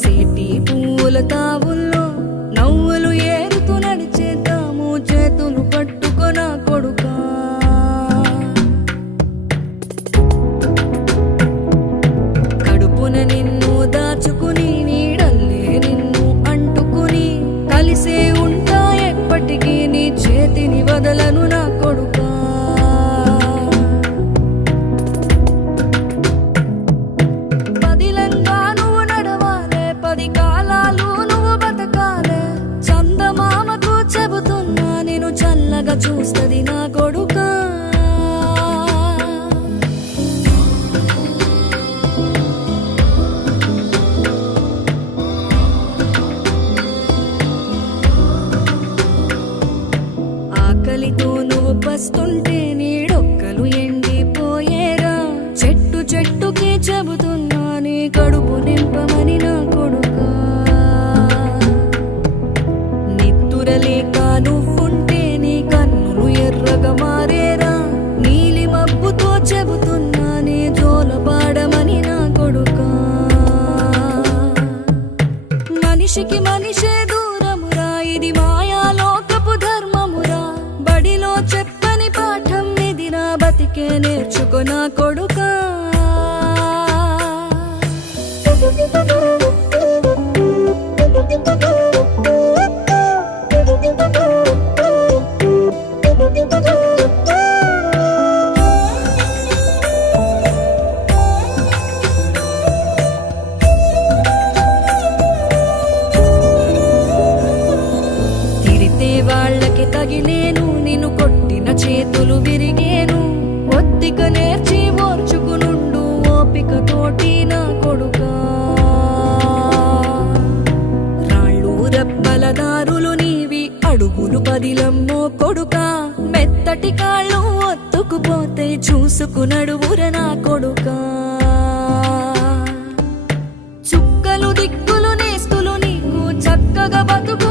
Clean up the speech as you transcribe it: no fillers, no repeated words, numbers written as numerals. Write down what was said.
సేటి పూల తావుల్లో నవ్వులు ఏరుతూ నడిచేద్దాము చేతులు పట్టుకొన కొడుకా. కడుపున నిన్ను దాచుకుని నీడల్లే నిన్ను అంటుకుని కలిసే ఉంటా ఎప్పటికీ నీ చేతిని వదలను నా కొడుకా. పదిలంగా నువ్వు నడవాలే, 10 కాలాలు నువ్వు బతకాలే. చందమామకు చెబుతున్నా నేను చల్లగా చూస్తది నా కొడుకా. ఆకలితో నువ్వు పస్తుంటే నీడొక్కలు ఎండిపోయేరా. చెట్టు చెట్టుకి చెబుతున్నా నీ కడుపు నింపమని నా కొడుకా. నిద్దురలేక నువ్వుంటే నీ కన్నులు ఎర్రగా మారేరా. నీలి మబ్బుతో చెబుతున్నా నీ జోలపాడమని నా కొడుకా. మనిషికి మనిషే దూరమురా, ఇది మాయాలోకపు ధర్మమురా. బడిలో చెప్పని పాఠం ఇదిరా, బతికే నేర్చుకో నా కొడుకా. తిడితే వాళ్ళకి తగిలేను, నిన్ను కొట్టిన చేతులు విరిగేను. ఒత్తిక నేర్చి ఓర్చుకునుండు ఓపిక తోటి నా కొడుకా. రాళ్ళు రెప్పల దారులు నీవి, అడుగులు పదిలమ్మో కొడుకా. మెత్తటి కాళ్ళు ఒత్తుకుపోతే చూసుకునడువుర నా కొడుకా. చుక్కలు దిక్కులు నేస్తులు నీకు చక్కగా బతుకు